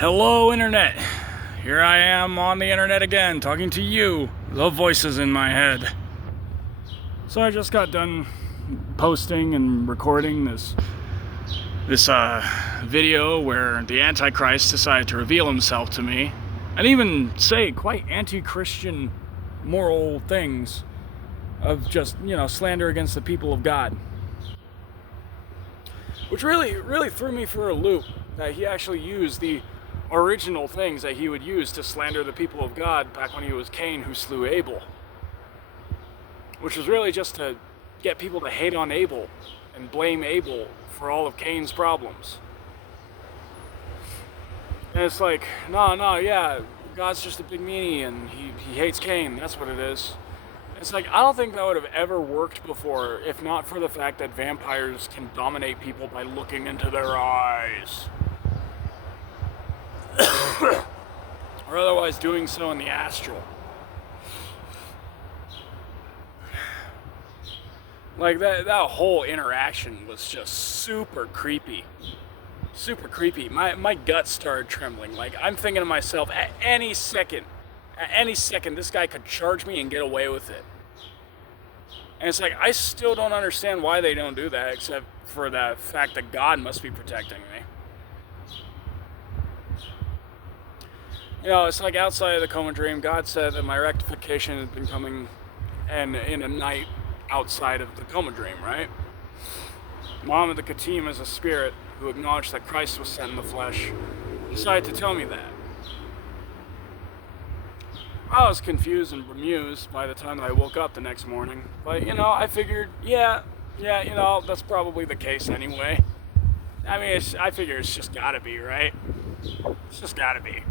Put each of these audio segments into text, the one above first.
Hello, Internet. Here I am on the Internet again, talking to you, the voices in my head. So I just got done posting and recording this video where the Antichrist decided to reveal himself to me, and even say quite anti-Christian moral things of just, slander against the people of God. Which really threw me for a loop, that he actually used the original things that he would use to slander the people of God back when he was Cain who slew Abel. Which was really just to get people to hate on Abel and blame Abel for all of Cain's problems. And it's like, yeah, God's just a big meanie and he hates Cain, that's what it is. It's like, I don't think that would have ever worked before if not for the fact that vampires can dominate people by looking into their eyes. Or otherwise doing so in the astral. Like, that whole interaction was just super creepy. Super creepy. My guts started trembling. Like, I'm thinking to myself, at any second, this guy could charge me and get away with it. And it's like, I still don't understand why they don't do that, except for the fact that God must be protecting me. It's like outside of the coma dream, God said that my rectification had been coming and in a night outside of the coma dream, right? Muhammad the Khatim, as a spirit who acknowledged that Christ was sent in the flesh, decided to tell me that. I was confused and bemused by the time that I woke up the next morning. But, I figured, yeah, that's probably the case anyway. I mean, I figure it's just gotta be, right? It's just gotta be.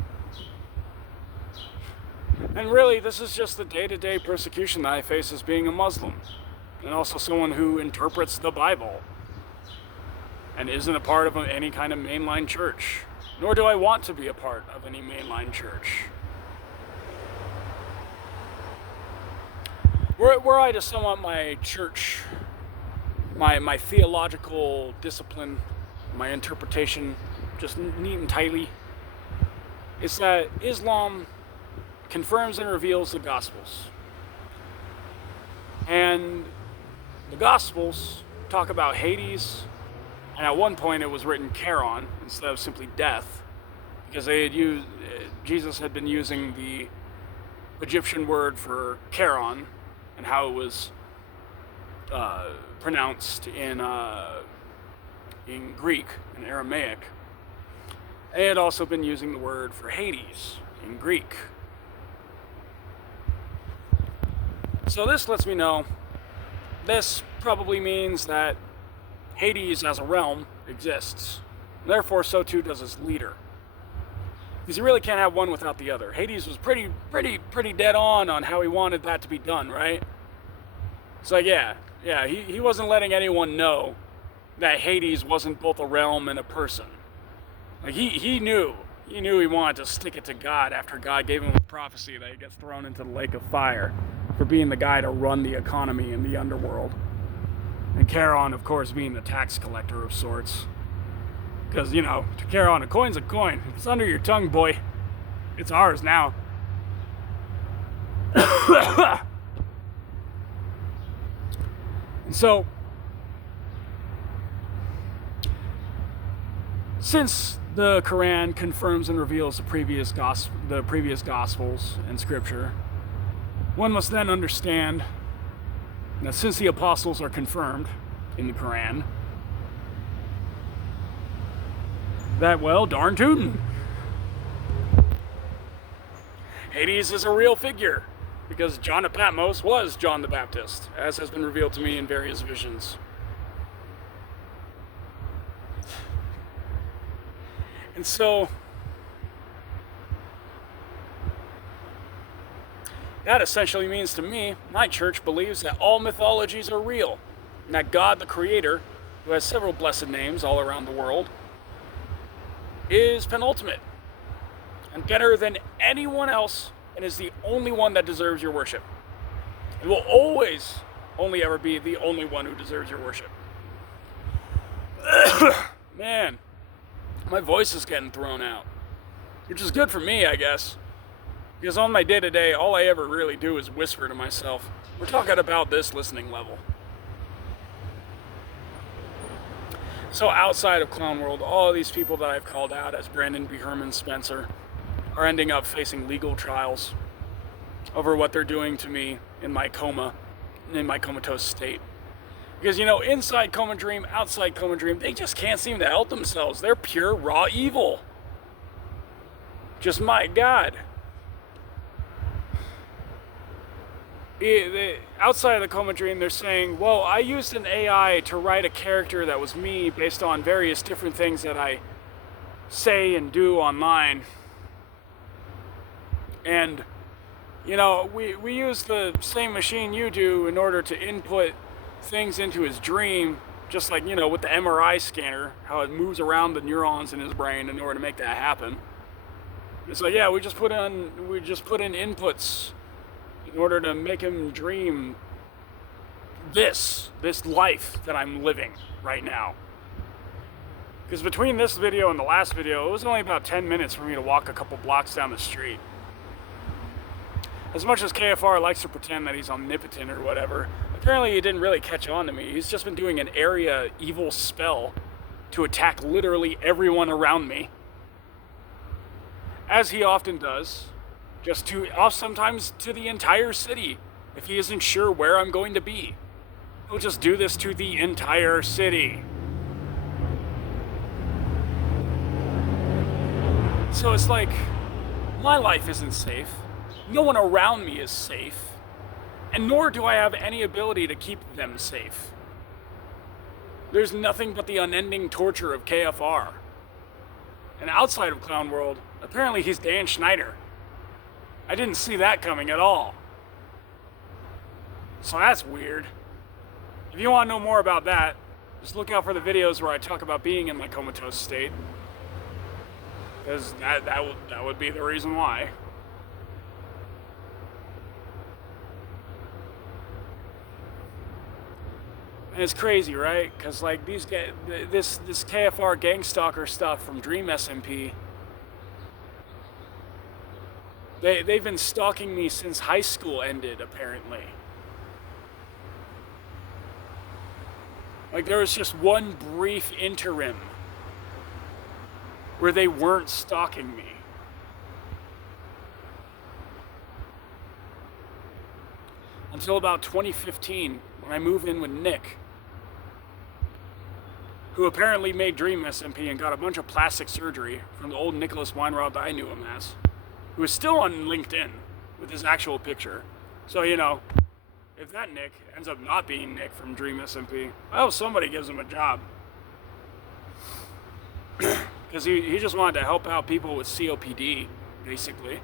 And really, this is just the day-to-day persecution that I face as being a Muslim. And also someone who interprets the Bible. And isn't a part of any kind of mainline church. Nor do I want to be a part of any mainline church. Were I to sum up my church, my theological discipline, my interpretation, just neat and tightly, it's that Islam confirms and reveals the Gospels. And the Gospels talk about Hades, and at one point it was written Charon instead of simply death, because Jesus had been using the Egyptian word for Charon, and how it was pronounced in Greek, in Aramaic. And it had also been using the word for Hades in Greek. So this lets me know, this probably means that Hades as a realm exists. Therefore, so too does its leader. Because you really can't have one without the other. Hades was pretty dead on how he wanted that to be done, right? It's like, he wasn't letting anyone know that Hades wasn't both a realm and a person. Like, he knew he wanted to stick it to God after God gave him a prophecy that he gets thrown into the lake of fire for being the guy to run the economy in the underworld. And Charon, of course, being the tax collector of sorts. Because, to Charon, a coin's a coin. If it's under your tongue, boy, it's ours now. And so, since the Quran confirms and reveals the previous Gospels and Scripture, one must then understand that since the apostles are confirmed in the Quran, that, well, darn tootin', Hades is a real figure, because John of Patmos was John the Baptist, as has been revealed to me in various visions. And so, that essentially means to me, my church believes that all mythologies are real, and that God the Creator, who has several blessed names all around the world, is penultimate and better than anyone else, and is the only one that deserves your worship. It will always only ever be the only one who deserves your worship. Man, my voice is getting thrown out. which is good for me, I guess. Because on my day-to-day, all I ever really do is whisper to myself. We're talking about this listening level. So outside of Clown World, all of these people that I've called out as Brandon B. Herman Spencer are ending up facing legal trials over what they're doing to me in my coma, in my comatose state. Because, inside Coma Dream, outside Coma Dream, they just can't seem to help themselves. They're pure, raw evil. Just my God. Outside of the Coma Dream, they're saying, well, I used an AI to write a character that was me based on various different things that I say and do online. And, we use the same machine you do in order to input things into his dream, just like, with the MRI scanner, how it moves around the neurons in his brain in order to make that happen. It's like, yeah, we just put in inputs in order to make him dream this life that I'm living right now. Because between this video and the last video, it was only about 10 minutes for me to walk a couple blocks down the street. As much as KFR likes to pretend that he's omnipotent or whatever, apparently he didn't really catch on to me. He's just been doing an area evil spell to attack literally everyone around me. As he often does. Sometimes to the entire city, if he isn't sure where I'm going to be. He'll just do this to the entire city. So it's like, my life isn't safe. No one around me is safe. And nor do I have any ability to keep them safe. There's nothing but the unending torture of KFR. And outside of Clown World, apparently he's Dan Schneider. I didn't see that coming at all. So that's weird. If you want to know more about that, just look out for the videos where I talk about being in my comatose state. Because that would be the reason why. And it's crazy, right? Because like this KFR gang stalker stuff from Dream SMP, they've been stalking me since high school ended, apparently. Like there was just one brief interim where they weren't stalking me. Until about 2015, when I moved in with Nick, who apparently made Dream SMP and got a bunch of plastic surgery from the old Nicholas Weinrod that I knew him as, who is still on LinkedIn with his actual picture. So, if that Nick ends up not being Nick from Dream SMP, I hope somebody gives him a job. Because he just wanted to help out people with COPD, basically.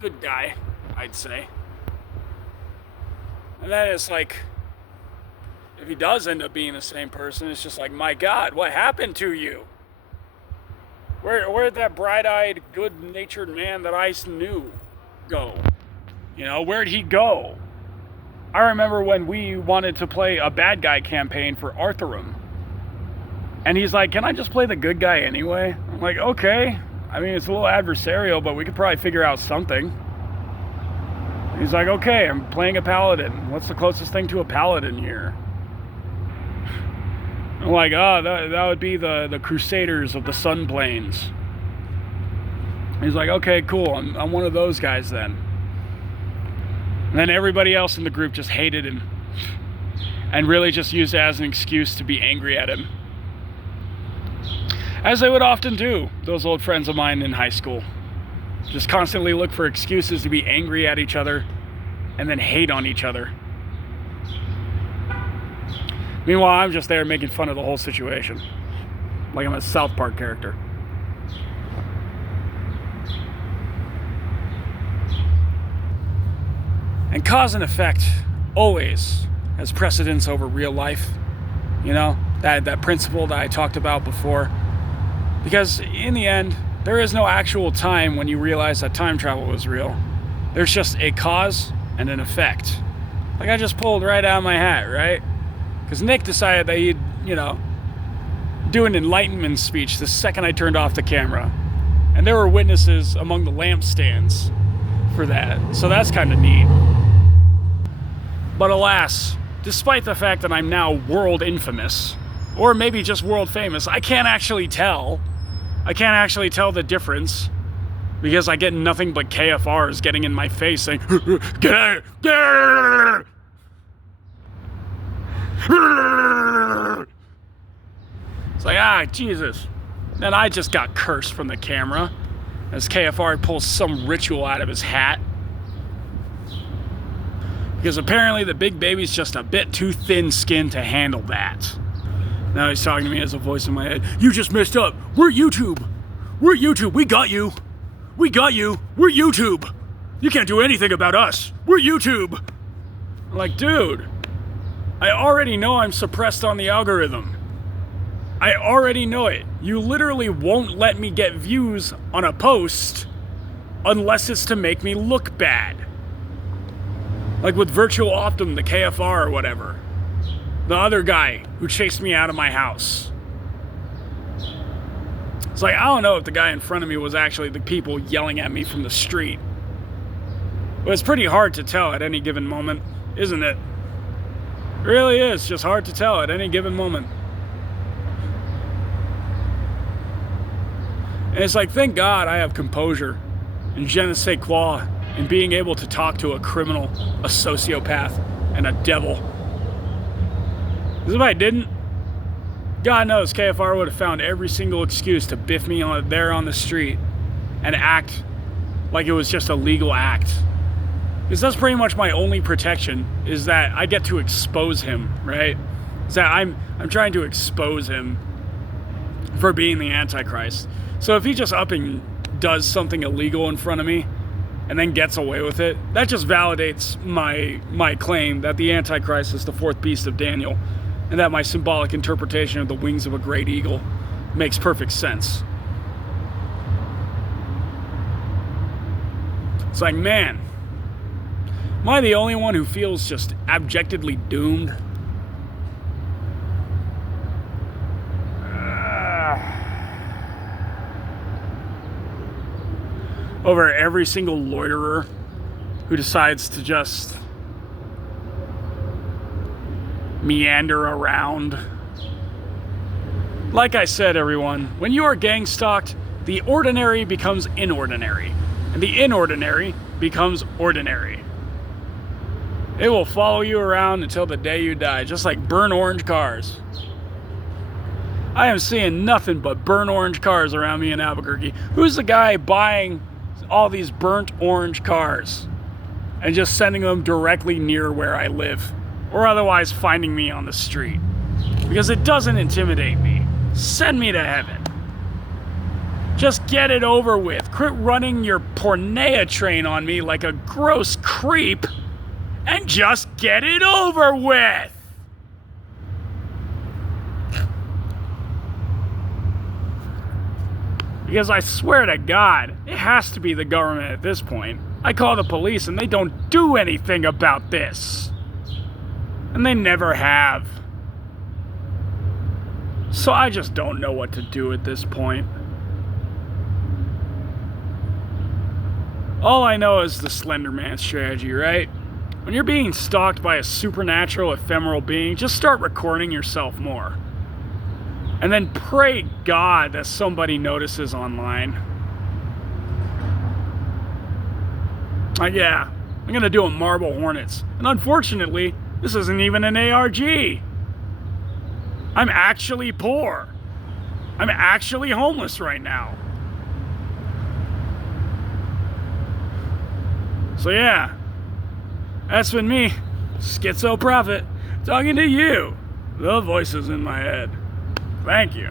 Good guy, I'd say. And then it's like, if he does end up being the same person, it's just like, my God, what happened to you? Where'd that bright-eyed, good-natured man that I knew go? Where'd he go? I remember when we wanted to play a bad guy campaign for Arthurum. And he's like, can I just play the good guy anyway? I'm like, okay. I mean, it's a little adversarial, but we could probably figure out something. He's like, okay, I'm playing a paladin. What's the closest thing to a paladin here? I'm like, that would be the Crusaders of the Sun Plains. He's like, okay, cool. I'm one of those guys then. And then everybody else in the group just hated him and really just used it as an excuse to be angry at him. As they would often do, those old friends of mine in high school. Just constantly look for excuses to be angry at each other and then hate on each other. Meanwhile, I'm just there making fun of the whole situation. Like I'm a South Park character. And cause and effect always has precedence over real life. That principle that I talked about before. Because in the end, there is no actual time when you realize that time travel was real. There's just a cause and an effect. Like I just pulled right out of my hat, right? Because Nick decided that he'd, do an enlightenment speech the second I turned off the camera. And there were witnesses among the lampstands for that. So that's kind of neat. But alas, despite the fact that I'm now world infamous, or maybe just world famous, I can't actually tell. I can't actually tell the difference because I get nothing but KFRs getting in my face saying, "Get out! Get out!" It's like, Jesus. Then I just got cursed from the camera as KFR pulls some ritual out of his hat. Because apparently the big baby's just a bit too thin-skinned to handle that. Now he's talking to me as a voice in my head. You just messed up. We're YouTube. We're YouTube. We got you. We got you. We're YouTube. You can't do anything about us. We're YouTube. I'm like, dude, I already know I'm suppressed on the algorithm. I already know it. You literally won't let me get views on a post unless it's to make me look bad. Like with Virtual Optum, the KFR or whatever. The other guy who chased me out of my house. It's like, I don't know if the guy in front of me was actually the people yelling at me from the street. But it's pretty hard to tell at any given moment, isn't it? It really is just hard to tell at any given moment. And it's like, thank God I have composure and je ne sais quoi in being able to talk to a criminal, a sociopath, and a devil. Because if I didn't, God knows KFR would have found every single excuse to biff me there on the street and act like it was just a legal act. Because that's pretty much my only protection, is that I get to expose him, right? Is that I'm trying to expose him for being the Antichrist. So if he just up and does something illegal in front of me and then gets away with it, that just validates my claim that the Antichrist is the fourth beast of Daniel, and that my symbolic interpretation of the wings of a great eagle makes perfect sense. It's like, man, am I the only one who feels just abjectly doomed? Over every single loiterer who decides to just meander around. Like I said, everyone, when you are gang stalked, the ordinary becomes inordinary, and the inordinary becomes ordinary. It will follow you around until the day you die, just like burnt orange cars. I am seeing nothing but burnt orange cars around me in Albuquerque. Who's the guy buying all these burnt orange cars and just sending them directly near where I live, or otherwise finding me on the street? Because it doesn't intimidate me. Send me to heaven. Just get it over with. Quit running your porneia train on me like a gross creep and just get it over with. Because I swear to God, it has to be the government at this point. I call the police and they don't do anything about this. And they never have. So I just don't know what to do at this point. All I know is the Slender Man strategy, right? When you're being stalked by a supernatural, ephemeral being, just start recording yourself more. And then pray God that somebody notices online. Like, yeah, I'm gonna do a Marble Hornets. And unfortunately, this isn't even an ARG. I'm actually poor. I'm actually homeless right now. So yeah, that's been me, Schizo Prophet, talking to you, the voices in my head. Thank you.